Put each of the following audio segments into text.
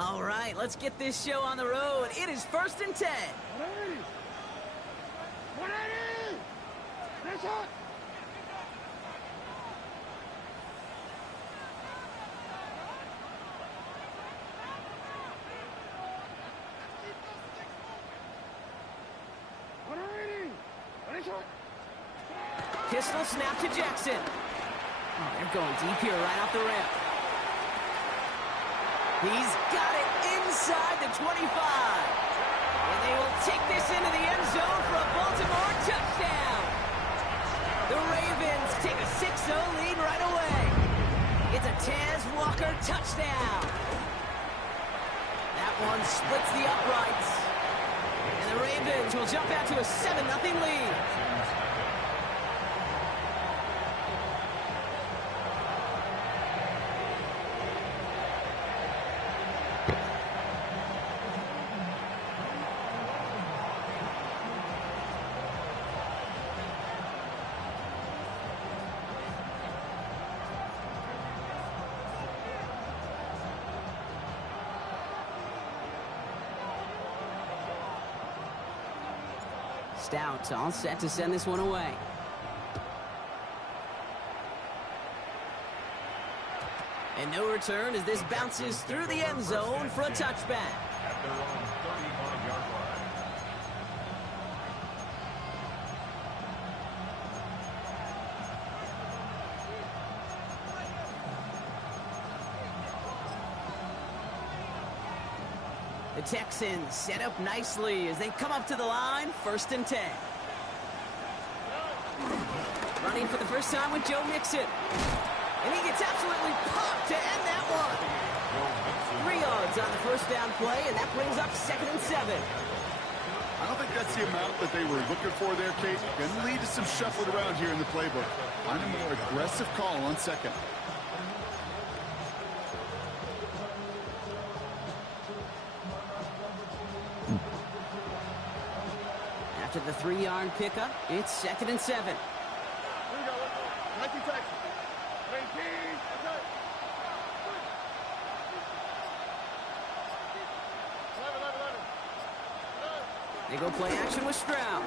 All right, let's get this show on the road. It is 1st and 10. 180! Nice shot! Pistol snap to Jackson. Oh, they're going deep here right off the ramp. He's got it inside the 25. And they will take this into the end zone for a Baltimore touchdown. The Ravens take a 6-0 lead right away. It's a Taz Walker touchdown. That one splits the uprights. And the Ravens will jump out to a 7-0 lead. Stout all set to send this one away. And no return as this bounces through the end zone for a touchback. At their own 35-yard line. The Texans set up nicely as they come up to the line, 1st and 10. Running for the first time with Joe Mixon. And he gets absolutely popped to end that one. 3 yards on the first down play, and that brings up 2nd and 7. I don't think that's the amount that they were looking for there, Kate. Going to lead to some shuffling around here in the playbook. Find a more aggressive call on 2nd. After the 3-yard pickup, it's 2nd and 7. Here we go. 19 Texans. 19. Okay. 11. They go play action with Stroud.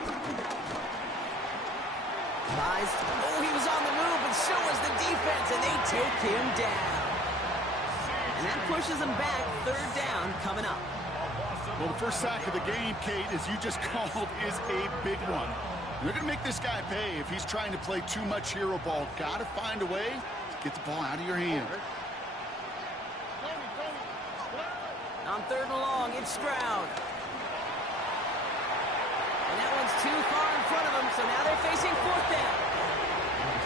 Buys. Oh, he was on the move, and so was the defense, and they take him down. And that pushes them back. 3rd down coming up. Well, the first sack of the game, Kate, as you just called, is a big one. They're going to make this guy pay if he's trying to play too much hero ball. Got to find a way to get the ball out of your hand. On 3rd and long, it's Stroud. And that one's too far in front of them, so now they're facing 4th down.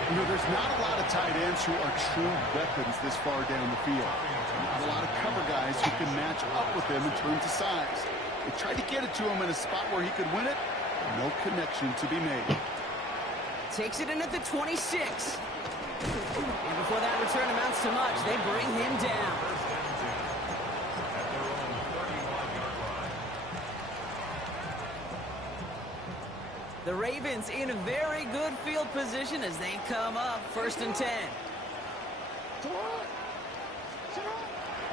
You know, there's not a lot of tight ends who are true weapons this far down the field. Not a lot of cover guys who can match up with them in terms of size. They tried to get it to him in a spot where he could win it. No connection to be made. Takes it in at the 26. And before that return amounts to much, they bring him down. At their own 31-yard line. The Ravens in very good field position as they come up 1st and 10.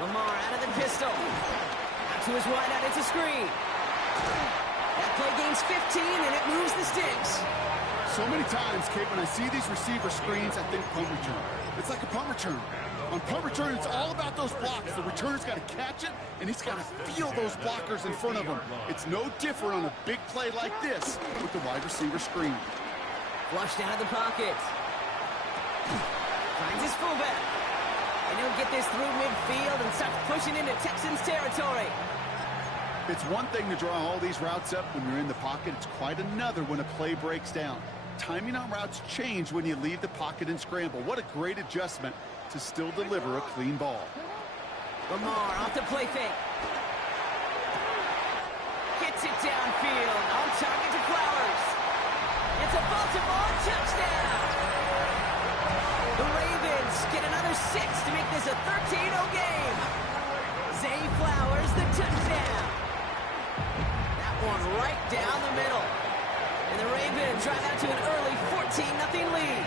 Lamar out of the pistol. Out to his wideout, it's a screen. That play gains 15, and it moves the sticks. So many times, Kate, when I see these receiver screens, I think punt return. It's like a punt return. On punt return, it's all about those blocks. The returner's got to catch it, and he's got to feel those blockers in front of him. It's no different on a big play like this with the wide receiver screen. Flushed out of the pocket. Finds his fullback. And he'll get this through midfield and start pushing into Texans territory. It's one thing to draw all these routes up when you're in the pocket. It's quite another when a play breaks down. Timing on routes change when you leave the pocket and scramble. What a great adjustment to still deliver a clean ball. Lamar off the play fake. Gets it downfield. On target to Flowers. It's a Baltimore touchdown. The Ravens get another 6 to make this a 13-0 game. Zay Flowers, the touchdown. That one right down the middle. And the Ravens drive out to an early 14-0 lead.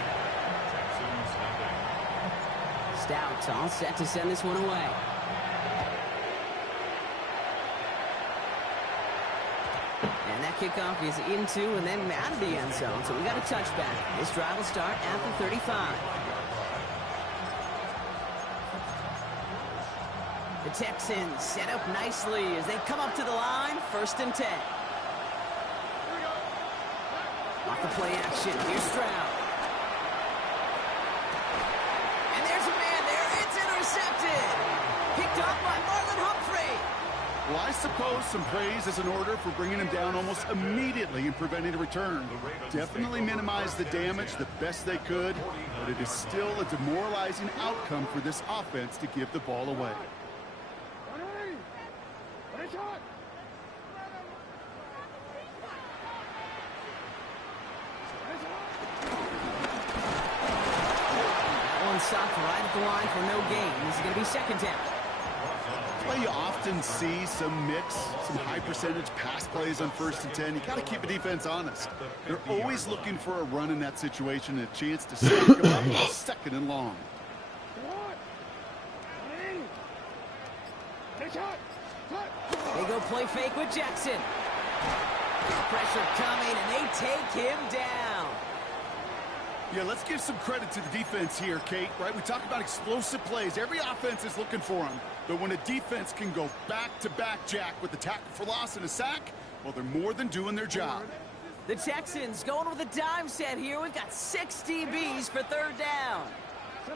Stout all set to send this one away. kickoff is into and then out of the end zone, so we got a touchback. This drive will start at the 35. The Texans set up nicely as they come up to the line, 1st and 10. Off the play action, here's Stroud. And there's a man there, it's intercepted. Picked off by Marlon Humphrey. Well, I suppose some praise is in order for bringing him down almost immediately and preventing a return. Definitely minimized the damage the best they could, but it is still a demoralizing outcome for this offense to give the ball away. Stopped right at the line for no gain. This is going to be 2nd down. Well, you often see some mix, some high percentage pass plays on 1st and 10. You got to keep a defense honest. They're always looking for a run in that situation and a chance to stack them up 2nd and long. They go play fake with Jackson. Pressure coming, and they take him down. Yeah, let's give some credit to the defense here, Kate, right? We talk about explosive plays. Every offense is looking for them. But when a defense can go back-to-back, Jack, with a tackle for loss and a sack, well, they're more than doing their job. The Texans going with a dime set here. We've got 6 DBs for 3rd down. 13.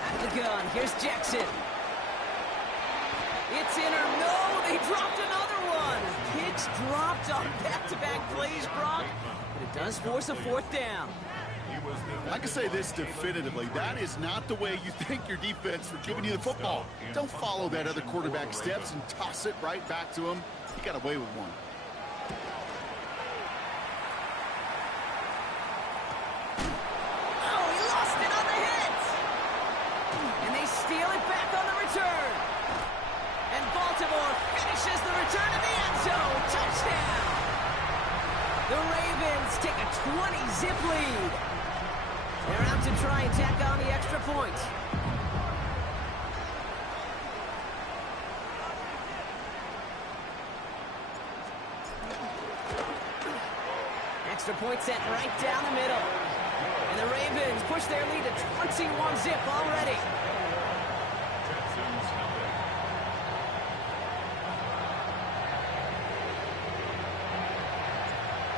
Out of the gun, here's Jackson. It's in or no, they dropped another one. Kicks dropped on back-to-back plays, Brock, but it does force a 4th down. I can say this definitively. That is not the way you thank your defense for giving you the football. Don't follow that other quarterback steps and toss it right back to him. He got away with one. Oh, he lost it on the hit. And they steal it back on the return. And Baltimore finishes the return to the end zone. Touchdown! The Ravens take a 20-zip lead. They're out to try and tack on the extra point. Extra point set right down the middle. And the Ravens push their lead to 21-zip already.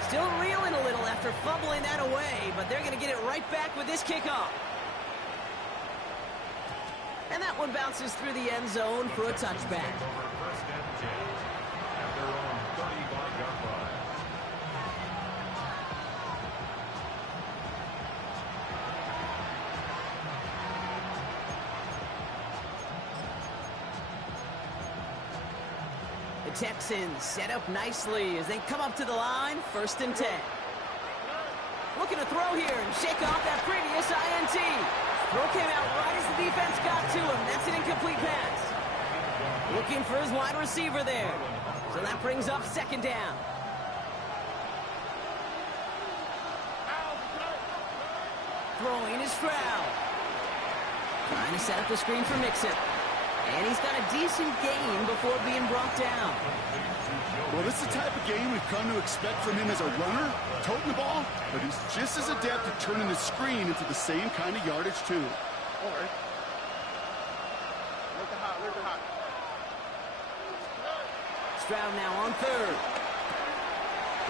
Still reeling a little after fumbling that away, but they're going to get it right back with this kickoff. And that one bounces through the end zone for a touchback. The Texans set up nicely as they come up to the line, 1st and 10. Looking to throw here and shake off that previous INT. Throw came out right as the defense got to him. That's an incomplete pass. Looking for his wide receiver there. So that brings up 2nd down. Throwing is Stroud. Trying to set up the screen for Mixon. And he's got a decent gain before being brought down. Well, this is the type of game we've come to expect from him as a runner, toting the ball, but he's just as adept at turning the screen into the same kind of yardage, too. Where's the hot? Stroud now on 3rd.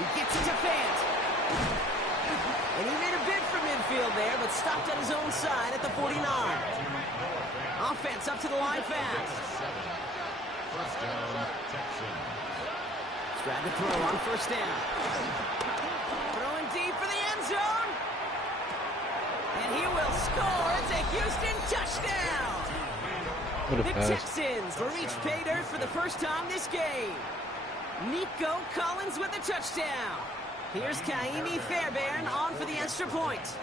He gets it to Fant. And he made a bid for midfield there, but stopped on his own side at the 49. Offense up to the line fast. First down, Texans. Stroud to throw on 1st down. Throwing deep for the end zone. And he will score. It's a Houston touchdown. The Texans reach pay dirt for the first time this game. Nico Collins with the touchdown. Here's Kaimi Fairbairn on for the extra point.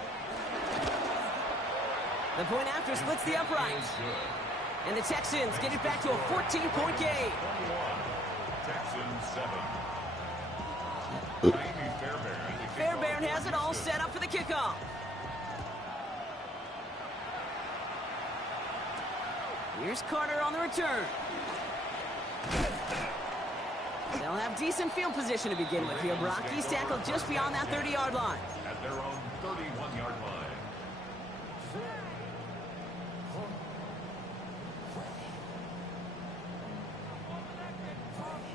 The point after splits the uprights. And the Texans get it back to a 14-point game. Texans 7. Fairbairn has it all set up for the kickoff. Here's Carter on the return. They'll have decent field position to begin with here. Brock's tackled just beyond that 30-yard line. At their own 31-yard line.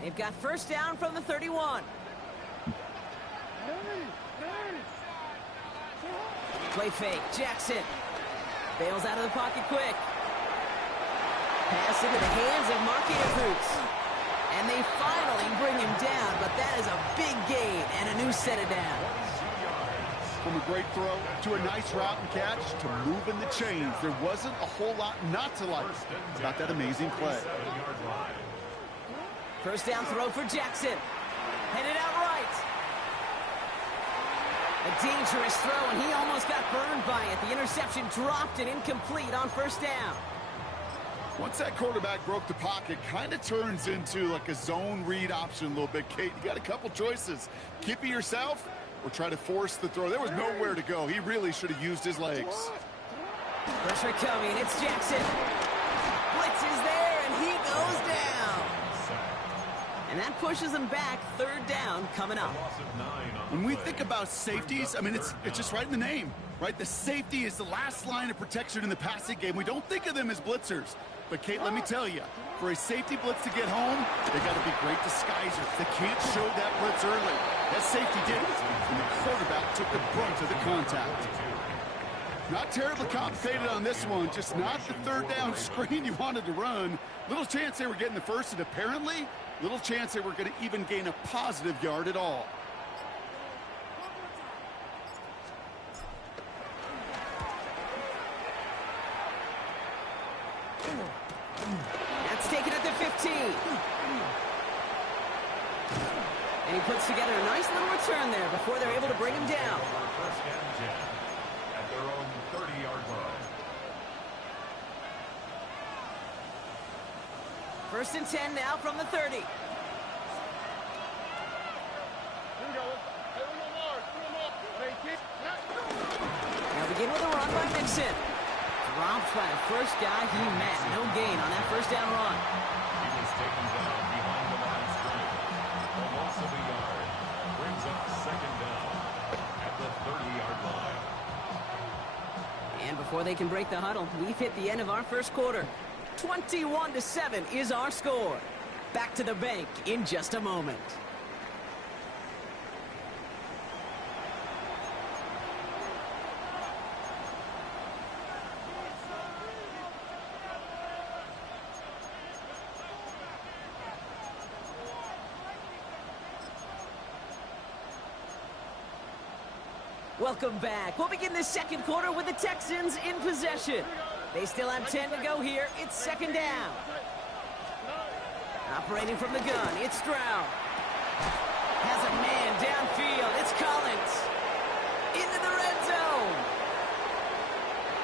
They've got first down from the 31. Play fake. Jackson bails out of the pocket quick. Pass into the hands of Marquita Fruits. And they finally bring him down, but that is a big gain and a new set of downs. From a great throw to a nice route and catch to moving the chains. There wasn't a whole lot not to like about that amazing play. First down throw for Jackson. Headed out right. A dangerous throw, and he almost got burned by it. The interception dropped and incomplete on first down. Once that quarterback broke the pocket, kind of turns into like a zone read option a little bit. Kate, you got a couple choices. Keep it yourself or try to force the throw. There was nowhere to go. He really should have used his legs. Pressure coming. It's Jackson. Blitz is there, and he goes down. And that pushes him back. Third down coming up. When we think about safeties, I mean, it's just right in the name, right? The safety is the last line of protection in the passing game. We don't think of them as blitzers. But, Kate, let me tell you, for a safety blitz to get home, they got to be great disguisers. They can't show that blitz early. That safety did it, and the quarterback took the brunt of the contact. Not terribly complicated on this one, just not the third down screen you wanted to run. Little chance they were getting the first, and apparently, little chance they were going to even gain a positive yard at all. That's taken at the 15. And he puts together a nice little return there before they're able to bring him down. First and 10 at their own 30-yard line. First and 10 now from the 30. Now begin with a run by Mixon. Dropped by the first guy he met. No gain on that first down run. He was taken down behind the line of scrimmage. A loss of a yard brings up second down at the 30-yard line. And before they can break the huddle, we've hit the end of our first quarter. 21-7 is our score. Back to the bank in just a moment. Welcome back. We'll begin the second quarter with the Texans in possession. They still have 10 to go here. It's second down. Operating from the gun, it's Stroud. Has a man downfield. It's Collins. Into the red zone.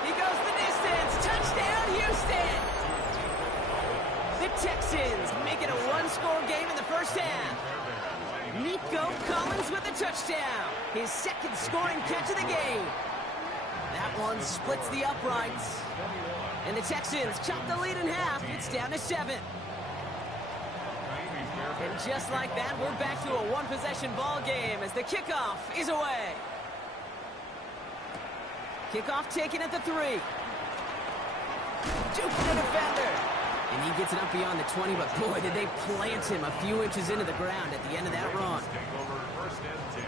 He goes the distance. Touchdown, Houston. The Texans make it a one-score game in the first half. Nico Collins with a touchdown. His second scoring catch of the game. That one splits the uprights. And the Texans chop the lead in half. It's down to 7. And just like that, we're back to a one-possession ball game as the kickoff is away. Kickoff taken at the 3. Juke the defender. And he gets it up beyond the 20, but boy, did they plant him a few inches into the ground at the end of that run. Take over first and 10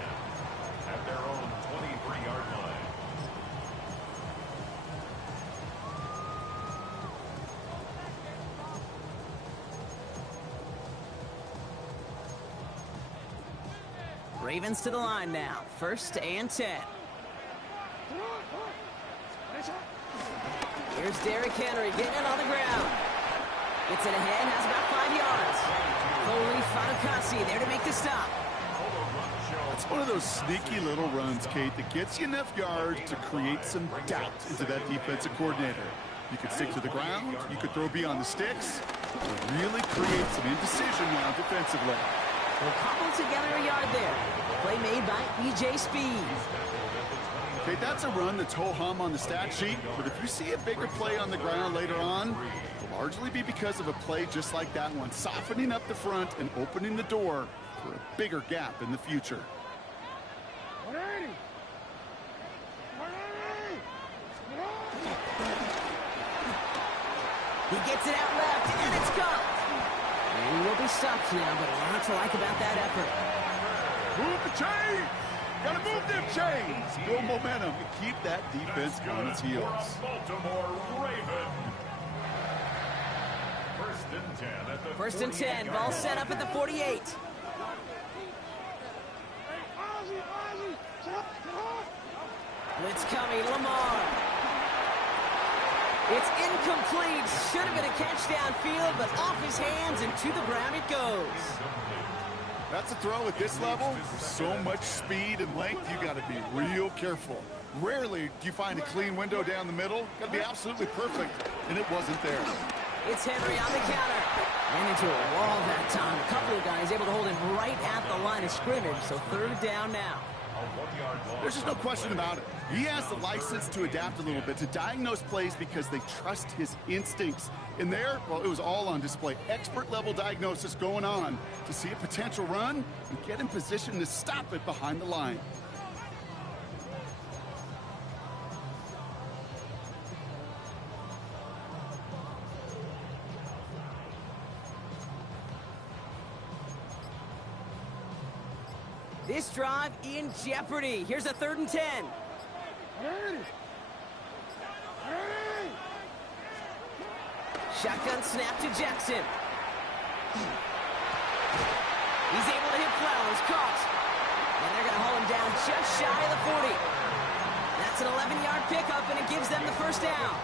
at their own 23-yard line. Ravens to the line now. First and 10. Here's Derrick Henry getting it on the ground. Gets it ahead, has about 5 yards. Foley Fatukasi there to make the stop. It's one of those sneaky little runs, Kate, that gets you enough yards to create some doubt into that defensive coordinator. You could stick to the ground, you could throw beyond the sticks, or really create some indecision now defensively. We'll cobble together a yard there. Play made by E.J. Speed. Okay, that's a run that's ho-hum on the stat sheet, but if you see a bigger play on the ground later on, it'll largely be because of a play just like that one, softening up the front and opening the door for a bigger gap in the future. 180. 180. He gets it out left, and it's gone. And he will be stopped now, but a lot to like about that effort. Move the chains! Gotta move them chains! Build momentum and keep that defense on its heels. Baltimore Raven. First and 10 at the 1st and 10, ball set up at the 48. Blitz coming, Lamar. It's incomplete. Should have been a catch downfield, but off his hands and to the ground it goes. That's a throw at this level. So much speed and length, you got to be real careful. Rarely do you find a clean window down the middle. Got to be absolutely perfect, and it wasn't there. It's Henry on the counter. Ran into a wall that time. A couple of guys able to hold him right at the line of scrimmage, so 3rd down now. There's just no question about it. He has the license to adapt a little bit, to diagnose plays because they trust his instincts. And there, well, it was all on display. Expert-level diagnosis going on to see a potential run and get in position to stop it behind the line. This drive in jeopardy. Here's a 3rd and 10. Shotgun snap to Jackson. He's able to hit Flowers. Caught. And they're going to haul him down just shy of the 40. That's an 11-yard pickup, and it gives them the 1st down.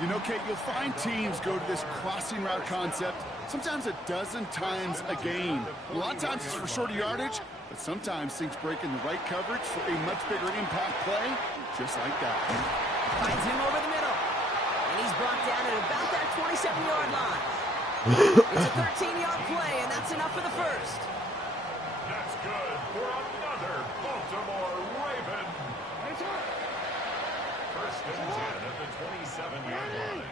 You know, Kate, you'll find teams go to this crossing route concept sometimes a dozen times a game. A lot of times it's for shorter yardage, but sometimes things break in the right coverage for a much bigger impact play, just like that. Finds him over the middle. And he's brought down at about that 27-yard line. It's a 13-yard play, and that's enough for the 1st. That's good for another Baltimore Raven. 1st and 10 at the 27-yard line.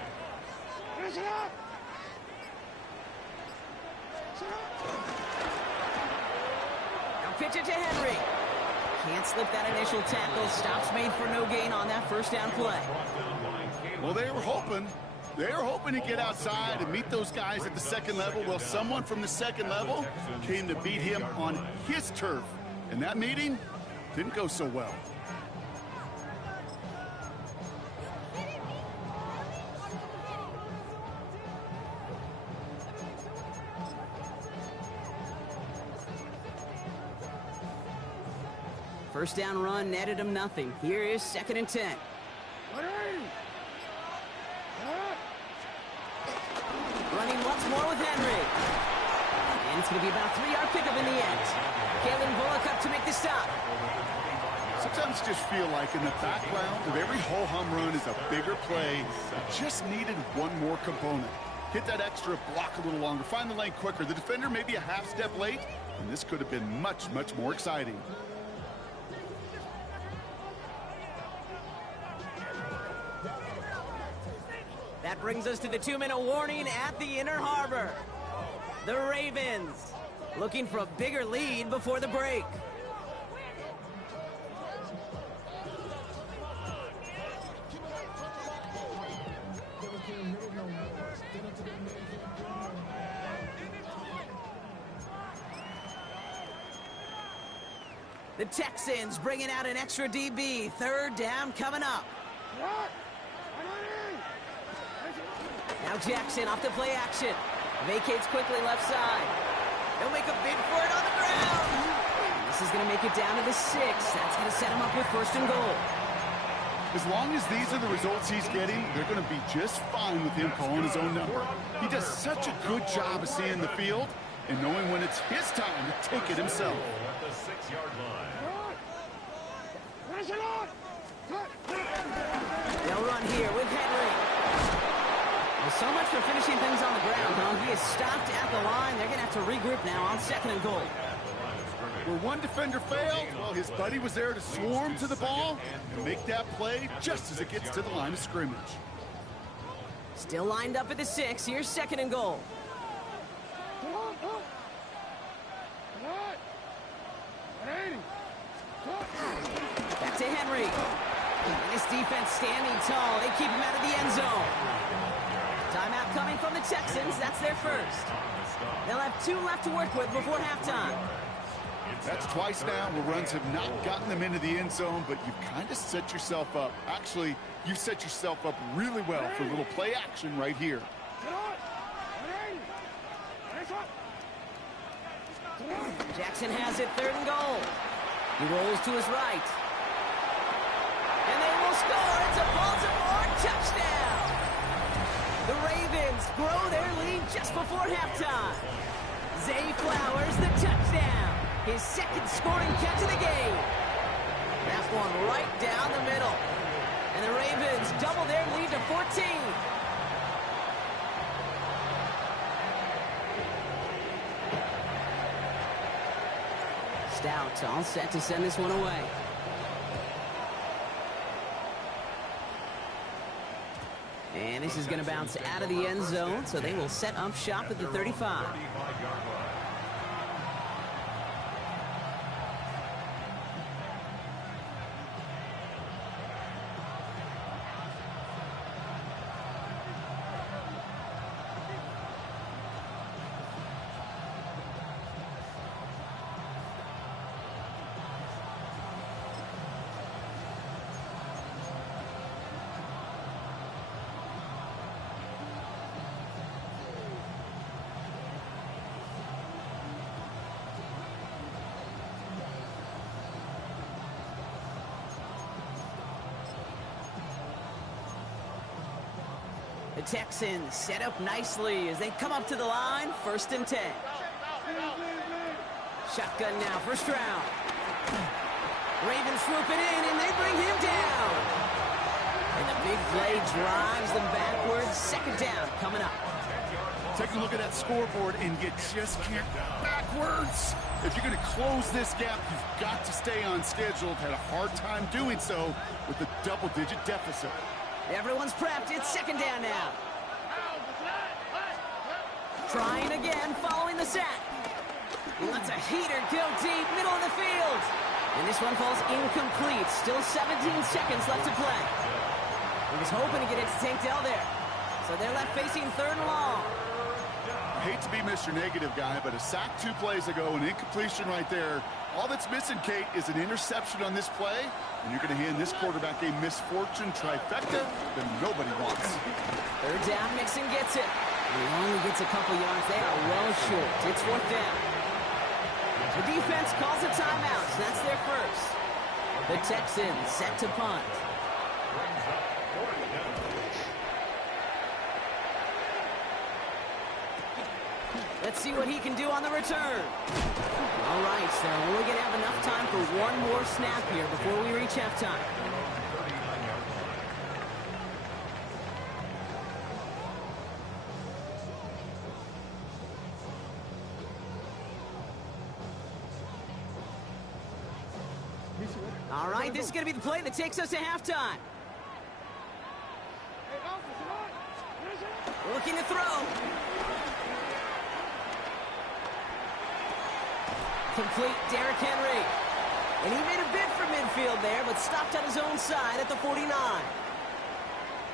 Now pitch it to Henry. Can't slip that initial tackle. Stops made for no gain on that 1st down play. Well, they were hoping to get outside and meet those guys at the 2nd level. Well, someone from the 2nd level came to beat him on his turf. And that meeting didn't go so well. First down run netted him nothing. Here is 2nd and 10. Running once more with Henry. And it's going to be about a 3-yard pickup in the end. Kalen Bullock up to make the stop. Sometimes you just feel like in the background of every ho-hum run is a bigger play that just needed one more component. Hit that extra block a little longer, find the lane quicker. The defender may be a half step late, and this could have been much, much more exciting. That brings us to the 2-minute warning at the Inner Harbor. The Ravens looking for a bigger lead before the break. The Texans bringing out an extra DB. 3rd down coming up. Now Jackson off to play action. Vacates quickly left side. They'll make a bid for it on the ground. This is going to make it down to the 6. That's going to set him up with 1st and goal. As long as these are the results he's getting, they're going to be just fine with him calling his own number. He does such a good job of seeing the field and knowing when it's his time to take it himself. At the 6-yard line. They'll run here with Henry. Well, so much for finishing things on the ground, huh? He is stopped at the line. They're going to have to regroup now on 2nd and goal. Where one defender failed, well, his buddy was there to swarm to the ball and make that play just as it gets to the line of scrimmage. Still lined up at the 6. Here's 2nd and goal. Back to Henry. And this defense standing tall. They keep him out of the end zone. Timeout coming from the Texans. That's their first. They'll have 2 left to work with before halftime. That's twice now where runs have not gotten them into the end zone, but you've kind of set yourself up. Actually, you set yourself up really well for a little play action right here. Jackson has it, 3rd and goal. He rolls to his right. And they will score. It's a Baltimore touchdown. The Ravens grow their lead just before halftime. Zay Flowers, the touchdown. His 2nd scoring catch of the game. That one right down the middle. And the Ravens double their lead to 14. Stout all set to send this one away. And this is going to bounce out of the end zone, so they will set up shop at the 35. The Texans set up nicely as they come up to the line. 1st and 10. Shotgun now, first round. Ravens swoop it in, and they bring him down. And the big play drives them backwards. 2nd down coming up. Take a look at that scoreboard, and you just can't backwards. If you're going to close this gap, you've got to stay on schedule. Had a hard time doing so with a double-digit deficit. Everyone's prepped. It's 2nd down now. Trying again, following the sack. He lets a heater go deep, middle of the field. And this one falls incomplete. Still 17 seconds left to play. He was hoping to get it to Tank Dell there. So they're left facing 3rd and long. I hate to be Mr. Negative guy, but a sack 2 plays ago, an incompletion right there. All that's missing, Kate, is an interception on this play, and you're going to hand this quarterback a misfortune trifecta that nobody wants. 3rd down, Mixon gets it. He only gets a couple yards. They are well short. It's 4th down. The defense calls a timeout. So that's their first. The Texans set to punt. Let's see what he can do on the return. All right, so we're only going to have enough time for one more snap here before we reach halftime. All right, this is going to be the play that takes us to halftime. Looking to throw. Complete, Derrick Henry. And he made a bid for midfield there, but stopped on his own side at the 49.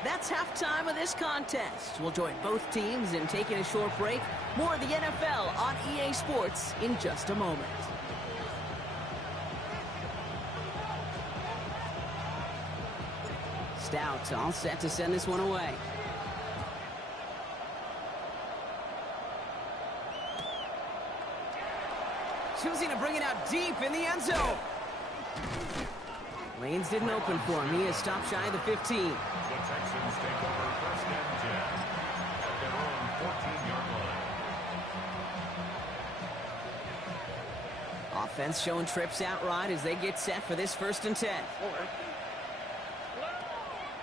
That's halftime of this contest. We'll join both teams in taking a short break. More of the NFL on EA Sports in just a moment. Stout all set to send this one away. Choosing to bring it out deep in the end zone. Lanes didn't open for him. He is stopped shy of the 15. The Texans take over 1st and 10 at their own 14-yard line. Offense showing trips out right as they get set for this 1st and 10.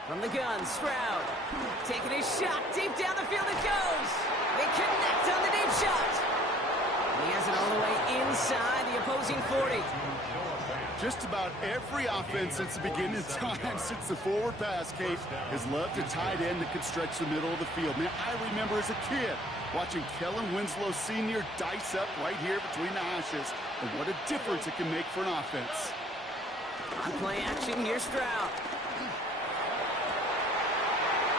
From the gun, Stroud taking his shot deep down the field. It goes. They connect on the deep shot. He has it all the way inside the opposing 40. Just about every offense since the beginning of time, since the forward pass, Kate, has loved a tight end that could stretch the middle of the field. Man, I remember as a kid watching Kellen Winslow Sr. dice up right here between the hashes, and what a difference it can make for an offense. On play action, here's Stroud.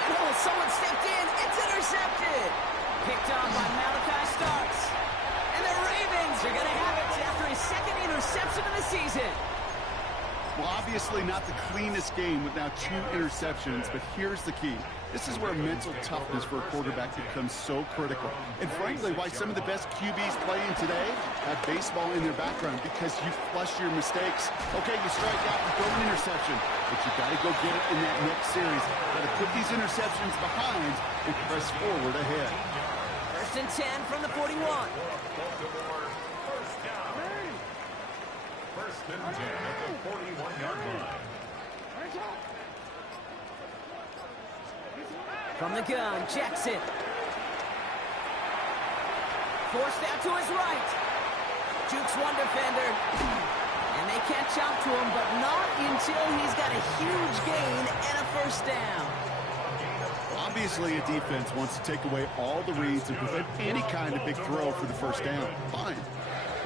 Oh, someone stepped in. It's intercepted. Picked off by Malachi Starks. And the Ravens are going to have it after his second interception of the season. Well, obviously not the cleanest game with now 2 interceptions, but here's the key. This is where mental toughness for a quarterback becomes so critical. And frankly, why some of the best QBs playing today have baseball in their background, because you flush your mistakes. Okay, you strike out and throw an interception, but you got to go get it in that next series. Got to put these interceptions behind and press forward ahead. 1st and 10 from the 41. First and 10 at the 41-yard line. From the gun, Jackson. Forced out to his right. Jukes one defender. And they catch up to him, but not until he's got a huge gain and a first down. Obviously, a defense wants to take away all the reads and prevent any kind of big throw for the first down. Fine.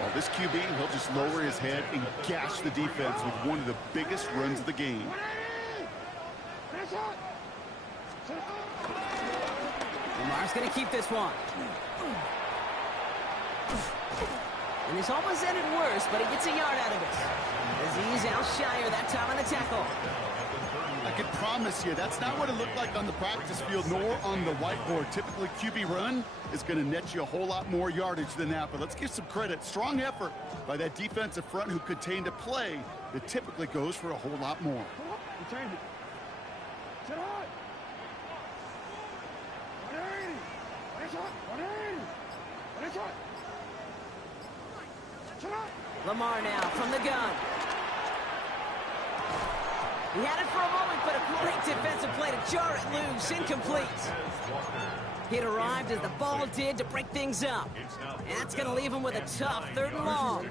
Well, this QB, he'll just lower his head and gash the defense with one of the biggest runs of the game. Lamar's going to keep this one. And this almost ended worse, but he gets a yard out of it. Aziz Al-Shire that time on the tackle. I can promise you, that's not what it looked like on the practice field, nor on the whiteboard. Typically, QB run is going to net you a whole lot more yardage than that. But let's give some credit. Strong effort by that defensive front who contained a play that typically goes for a whole lot more. Lamar now from the gun. He had it for a moment, but a great defensive play to jar it loose. Incomplete. It arrived as the ball did to break things up. And that's going to leave him with a tough 3rd and long.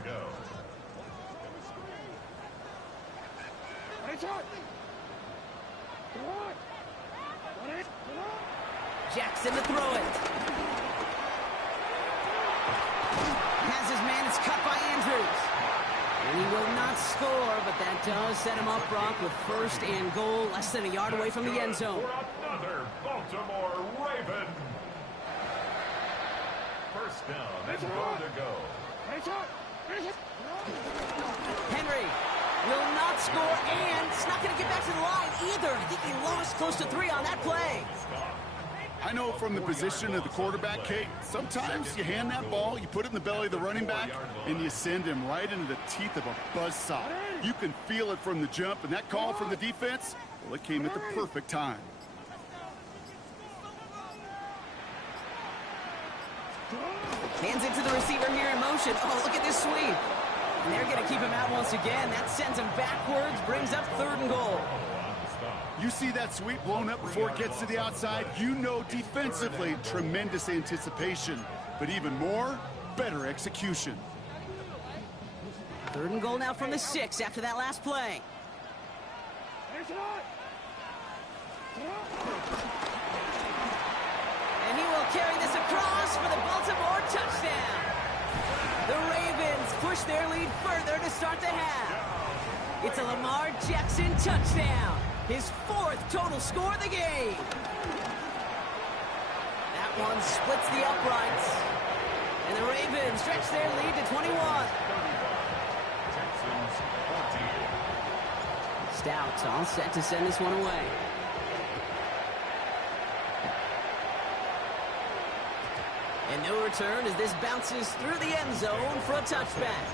Jackson to throw it. Has his man. It's cut by Andrews. And he will not score, but that does set him up, Brock, with 1st and goal, less than a yard away from the end zone. For another Baltimore Raven. First down and goal to go. Henry will not score, and it's not going to get back to the line either. I think he lost close to 3 on that play. I know from the position of the quarterback, Kate, sometimes you hand that ball, you put it in the belly of the running back, and you send him right into the teeth of a buzzsaw. You can feel it from the jump, and that call from the defense, well, it came at the perfect time. Hands it to the receiver here in motion. Oh, look at this sweep. And they're going to keep him out once again. That sends him backwards, brings up 3rd and goal. You see that sweep blown up before it gets to the outside, you know defensively, tremendous anticipation. But even more, better execution. 3rd and goal now from the 6 after that last play. And he will carry this across for the Baltimore touchdown. The Ravens push their lead further to start the half. It's a Lamar Jackson touchdown. His 4th total score of the game. That one splits the uprights. And the Ravens stretch their lead to 21. Texans 14. Stout all set to send this one away. And no return as this bounces through the end zone for a touchback.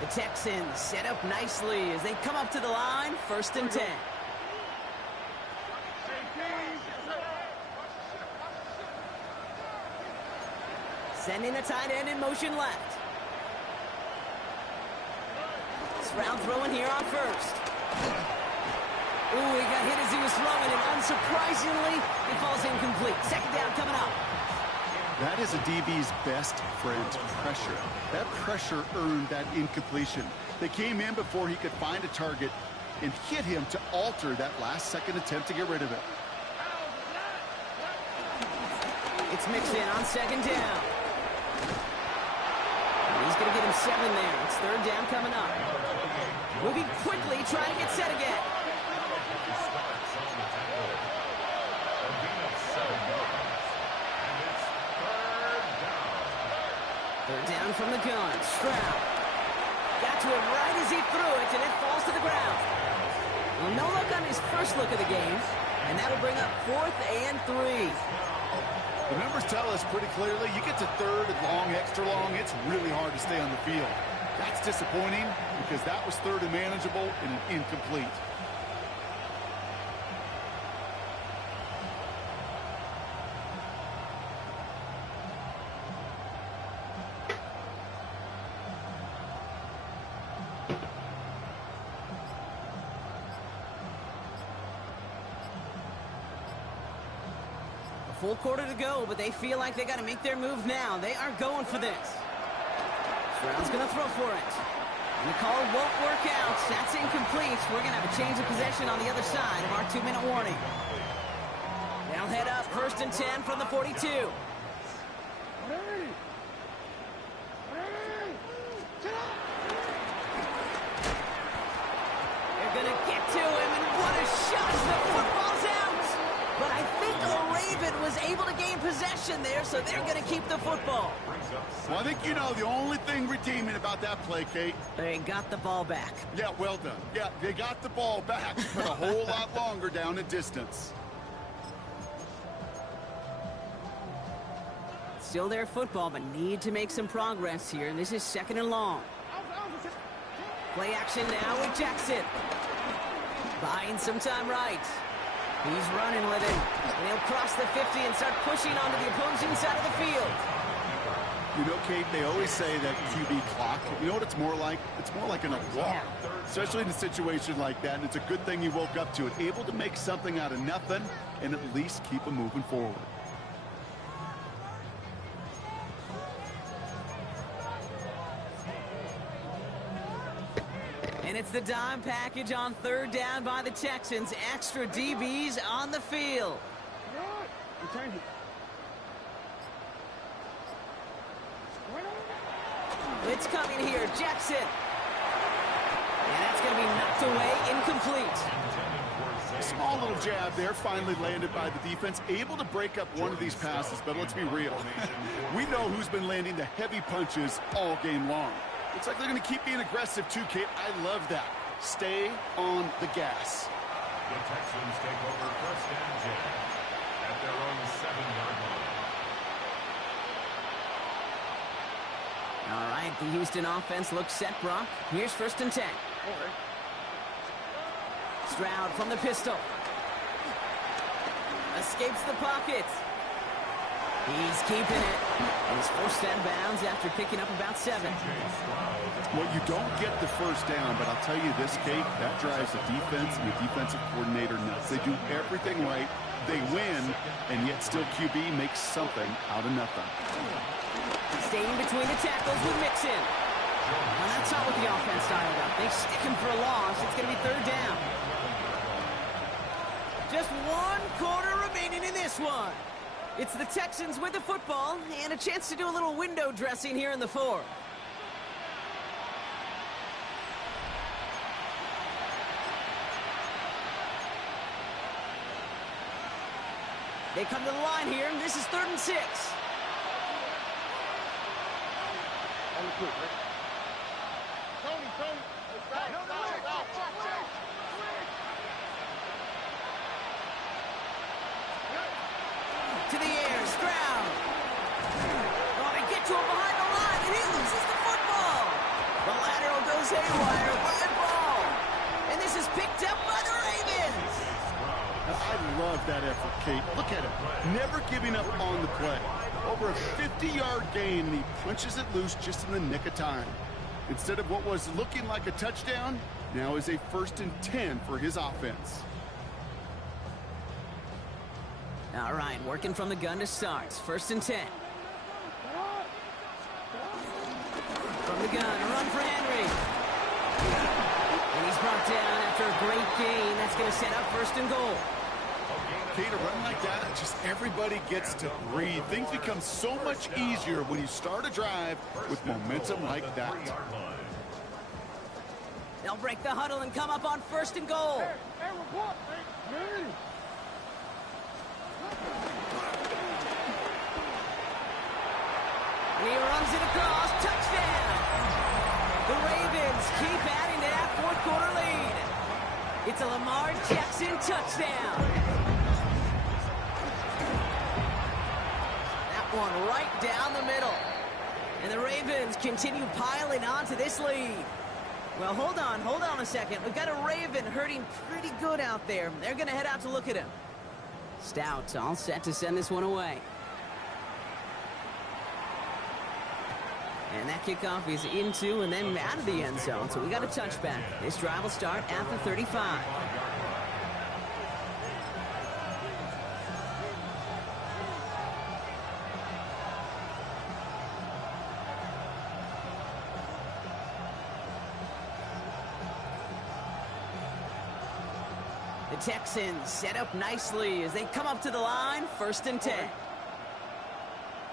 The Texans set up nicely as they come up to the line, 1st and 10. Sending a tight end in motion left. Stroud throwing here on 1st. Ooh, he got hit as he was throwing, and unsurprisingly, he falls incomplete. Second down coming up. That is a DB's best friend, pressure. That pressure earned that incompletion. They came in before he could find a target and hit him to alter that last-second attempt to get rid of it. It's mixed in on second down. And he's going to get him 7 there. It's third down coming up. Moving quickly, trying to get set again. Third down from the gun. Stroud. Got to it right as he threw it, and it falls to the ground. Well, no look on his first look of the game, and that'll bring up 4th and 3. The numbers tell us pretty clearly, you get to third and long, extra long, it's really hard to stay on the field. That's disappointing because that was third and manageable and an incomplete. Full quarter to go, but they feel like they got to make their move now. They are going for this. Stroud's going to throw for it. And the call won't work out. That's incomplete. We're going to have a change of possession on the other side of our 2-minute warning. They'll head up 1st and 10 from the 42. They're going to get to him, and what a shot. The football's out. But I think Raven was able to gain possession there, so they're going to keep the football. Well, I think you know the only thing redeeming about that play, Kate. They got the ball back. Yeah, well done. Yeah, they got the ball back, but a whole lot longer down in distance. Still their football, but need to make some progress here. This is 2nd and long. Play action now with Jackson. Buying some time right. He's running with it. And he'll cross the 50 and start pushing onto the opposing side of the field. You know, Kate, they always say that QB clock, you know what it's more like? It's more like an walk, especially in a situation like that. And it's a good thing you woke up to it, able to make something out of nothing and at least keep them moving forward. And it's the dime package on 3rd down by the Texans. Extra DBs on the field. Blitz coming here. Jackson. And that's going to be knocked away, incomplete. A small little jab there, finally landed by the defense. Able to break up one of these passes, but let's be real. We know who's been landing the heavy punches all game long. Looks like they're going to keep being aggressive too, Kate. I love that. Stay on the gas. The Texans take over 1st and 10 at their own 7-yard line. All right, the Houston offense looks set, Brock. Here's 1st and 10. Stroud from the pistol. Escapes the pocket. He's keeping it. And he's forced out of bounds after picking up about 7. Well, you don't get the first down, but I'll tell you this, Kate, that drives the defense and the defensive coordinator nuts. They do everything right. They win, and yet still QB makes something out of nothing. Staying between the tackles with Mixon. Well, that's not what the offense dialed up. They stick him for a loss. It's going to be 3rd down. Just 1 quarter remaining in this one. It's the Texans with the football and a chance to do a little window dressing here in the 4th. They come to the line here, and this is 3rd and 6. To the air, Stroud. Oh, they get to him behind the line, and he loses the football. The lateral goes haywire, live ball. And this is picked up by the Ravens. I love that effort, Kate. Look at him. Never giving up on the play. Over a 50-yard gain, and he punches it loose just in the nick of time. Instead of what was looking like a touchdown, now is a 1st and 10 for his offense. All right, working from the gun to start. 1st and 10. From the gun, a run for Henry. And he's brought down after a great gain. That's going to set up 1st and goal. Okay, to run like that, just everybody gets to breathe. Things become so much easier when you start a drive with momentum like that. They'll break the huddle and come up on 1st and goal. Hey, report, hey. He runs it across. Touchdown! The Ravens keep adding to that 4th quarter lead. It's a Lamar Jackson touchdown. That one right down the middle. And the Ravens continue piling on to this lead. Well, hold on a second. We've got a Raven hurting pretty good out there. They're going to head out to look at him. Stout all set to send this one away. And that kickoff is into and then out of the end zone. So we got a touchback. This drive will start at the 35. The Texans set up nicely as they come up to the line. 1st and 10.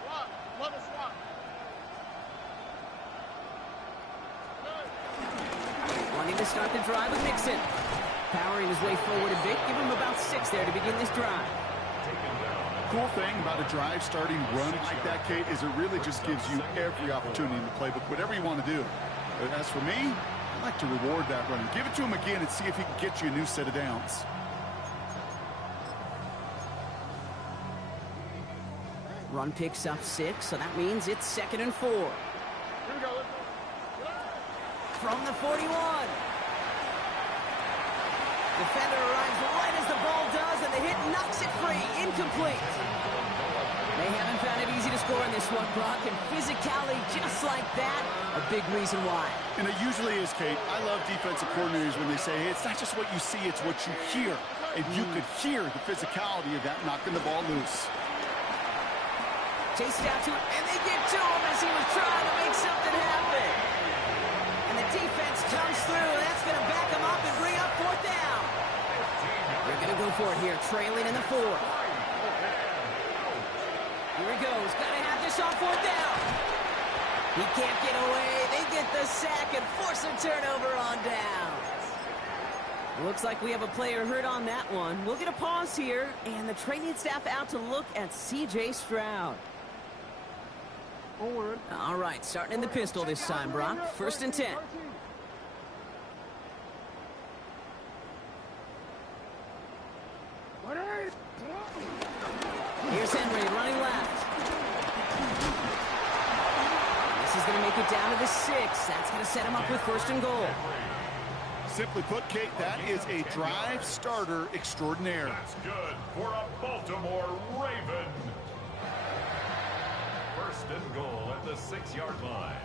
Swap. Love a swap. Wanting to start the drive with Mixon. Powering his way forward a bit. Give him about 6 there to begin this drive. Cool thing about a drive starting run like that, Kate, is it really just gives you every opportunity in the playbook, whatever you want to do. But as for me, I like to reward that run. Give it to him again and see if he can get you a new set of downs. Run picks up 6, so that means it's 2nd and 4. Here we go. Let's go. From the 41. Defender arrives right as the ball does, and the hit knocks it free. Incomplete. They haven't found it easy to score in this one, Brock, and physicality just like that, a big reason why. And it usually is, Kate. I love defensive coordinators when they say, hey, it's not just what you see, it's what you hear. And you could hear the physicality of that knocking the ball loose. Chased out to it, and they get to him as he was trying to make something happen. And the defense comes through, and that's going to back him up and bring up 4th down. They're going to go for it here, trailing in the 4th. Here he goes, got to have this on 4th down. He can't get away. They get the sack and force a turnover on down. Looks like we have a player hurt on that one. We'll get a pause here, and the training staff out to look at C.J. Stroud. All right, starting in the pistol this time, Brock. 1st and 10. Here's Henry running left. This is going to make it down to the 6. That's going to set him up with 1st and goal. Simply put, Kate, that is a drive starter extraordinaire. That's good for a Baltimore Raven. 1st and goal at the 6-yard line.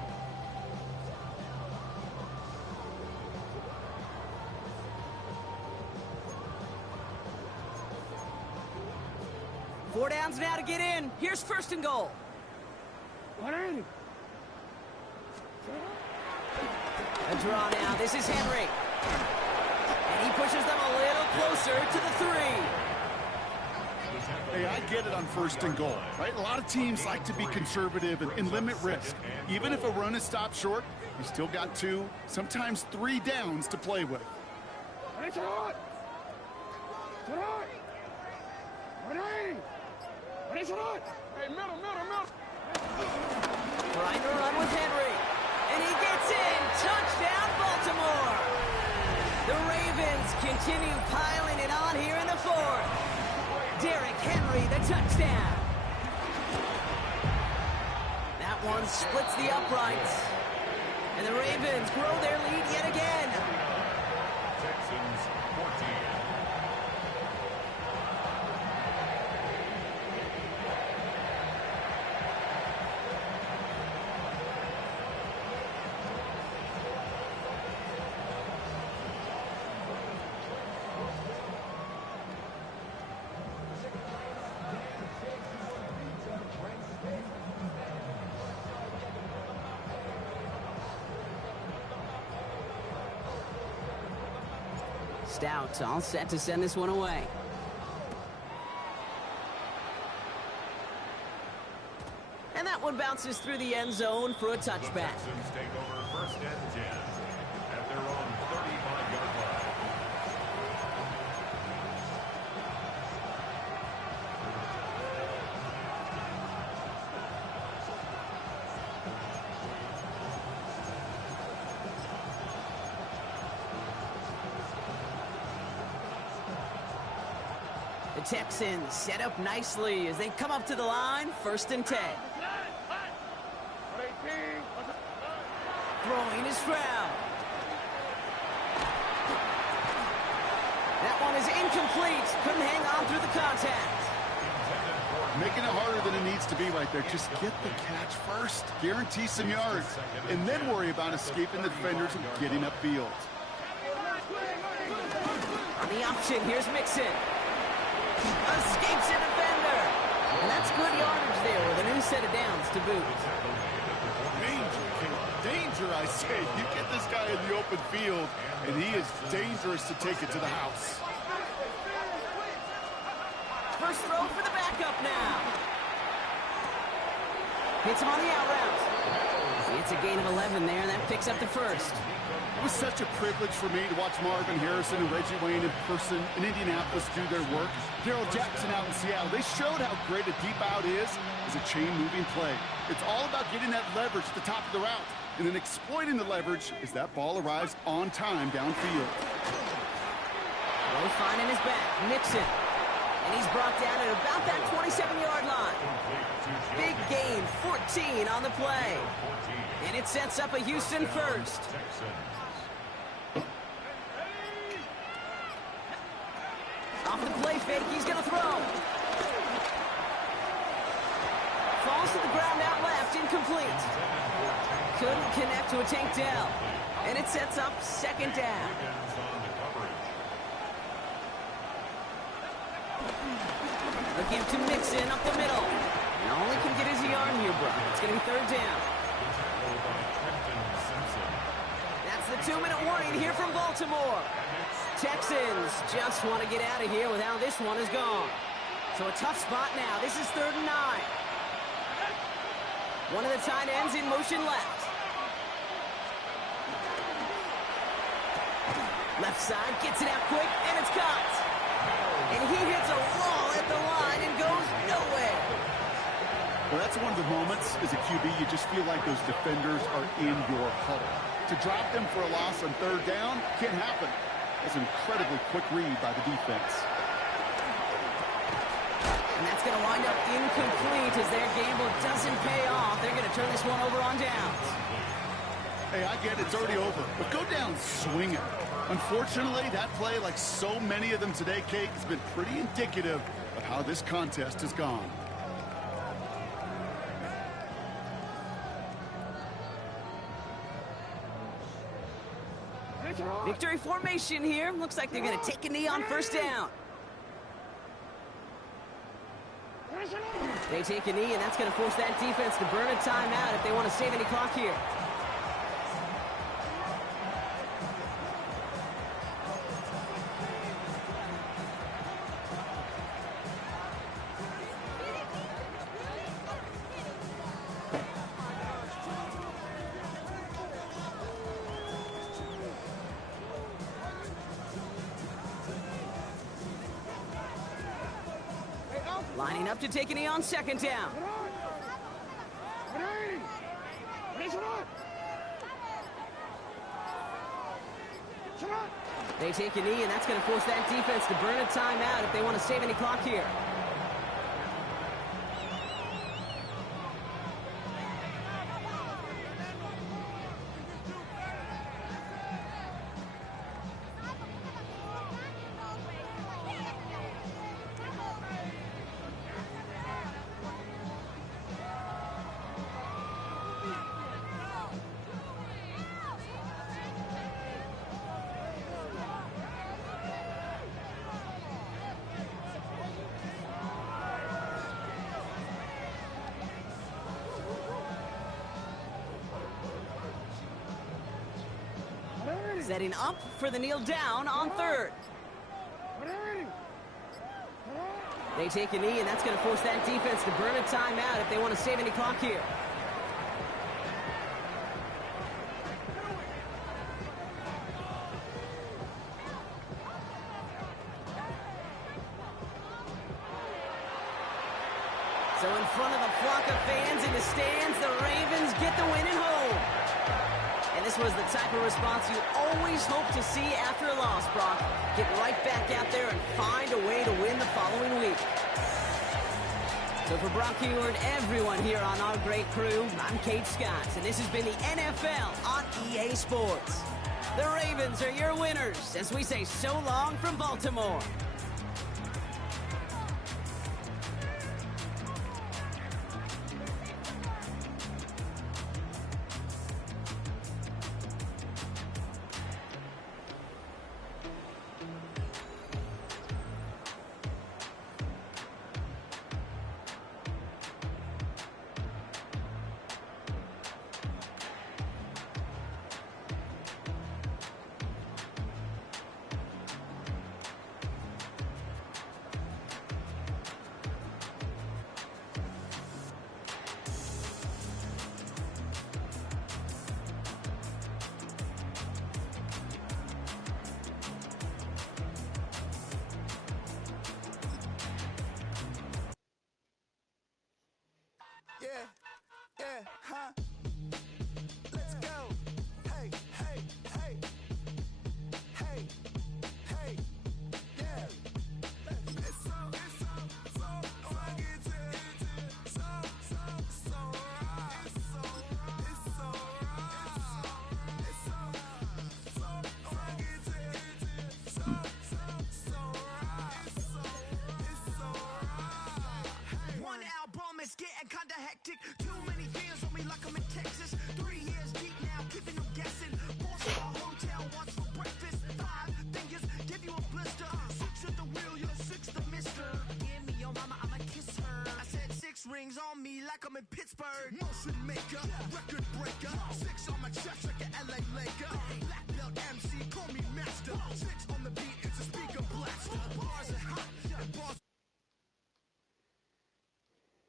Four downs now to get in. Here's 1st and goal. A draw now. This is Henry. And he pushes them a little closer to the 3. Hey, I get it on 1st and goal, right? A lot of teams like to be conservative and limit risk. Even if a run is stopped short, you still got 2, sometimes 3 downs to play with. Hey, middle. Trying to run with Henry. And he gets in. Touchdown, Baltimore. The Ravens continue piling it on here in the 4th. Derrick Henry, the touchdown. That one splits the uprights. And the Ravens grow their lead yet again. Texans 14. Stout all set to send this one away. And that one bounces through the end zone for a touchback. The Texans take over 1st and 10 at their own 35-yard line. The Texans set up nicely as they come up to the line, 1st and 10. Throwing is Stroud. That one is incomplete. Couldn't hang on through the contact. Making it harder than it needs to be right there. Just get the catch first. Guarantee some yards. And then worry about escaping the defenders and getting upfield. On the option, here's Mixon. Escapes a defender. And that's good yardage there with a new set of downs to boot. Danger, kid. Danger, I say. You get this guy in the open field, and he is dangerous to take it to the house. First throw for the backup now. Hits him on the out route. It's a gain of 11 there, and that picks up the first. It was such a privilege for me to watch Marvin Harrison and Reggie Wayne in person in Indianapolis do their work. Darrell Jackson out in Seattle, they showed how great a deep out is as a chain-moving play. It's all about getting that leverage at the top of the route and then exploiting the leverage as that ball arrives on time downfield. Low finding his back, Mixon. And he's brought down at about that 27-yard line. Big gain, 14 on the play. And it sets up a Houston first. Off the play fake, he's going to throw. Falls to the ground out left, incomplete. Couldn't connect to a takedown. And it sets up 2nd down. A give to Mixon up the middle. And all he can get is a yard here, bro. It's going to be 3rd down. That's the 2-minute warning here from Baltimore. Texans just want to get out of here with how this one is gone. So a tough spot now. This is 3rd and 9. One of the tight ends in motion left. Left side, gets it out quick, and it's caught. And he hits a wall at the line and goes nowhere. Well, that's one of the moments as a QB, you just feel like those defenders are in your huddle. To drop them for a loss on 3rd down can't happen. That's an incredibly quick read by the defense. And that's going to wind up incomplete as their gamble doesn't pay off. They're going to turn this one over on downs. Hey, I get it, it's already over, but go down swinging. Unfortunately, that play, like so many of them today, Kate, has been pretty indicative of how this contest has gone. Victory formation here. Looks like they're going to take a knee on 1st down. They take a knee, and that's going to force that defense to burn a timeout if they want to save any clock here. Lining up to take a knee on 2nd down. They take a knee, and that's going to force that defense to burn a timeout if they want to save any clock here. Setting up for the kneel down on third. They take a knee, and that's going to force that defense to burn a timeout if they want to save any clock here. So in front of the flock of fans in the stands, the Ravens get the win at home. And this was the type of response you always hope to see after a loss, Brock. Get right back out there and find a way to win the following week. So for Brock Heward, everyone here on our great crew, I'm Kate Scott, and this has been the NFL on EA Sports. The Ravens are your winners as we say so long from Baltimore. Let's go. Hey, hey, hey. Hey, hey, yeah. It's so I get it. So right. It's so right. It's so I get it. So right. It's so right. One album is getting kinda hectic. Too many fans on me like I'm in Texas. 3 years deep now, keeping them guessing. 4-star hotel once for breakfast. 5 fingers, give you a blister. 6 at the wheel, you're 6 the mister. Give me your mama, I'ma kiss her. I said 6 rings on me like I'm in Pittsburgh. Motion maker, record breaker. 6 on my chest like an LA Laker. Black belt MC, call me master. 6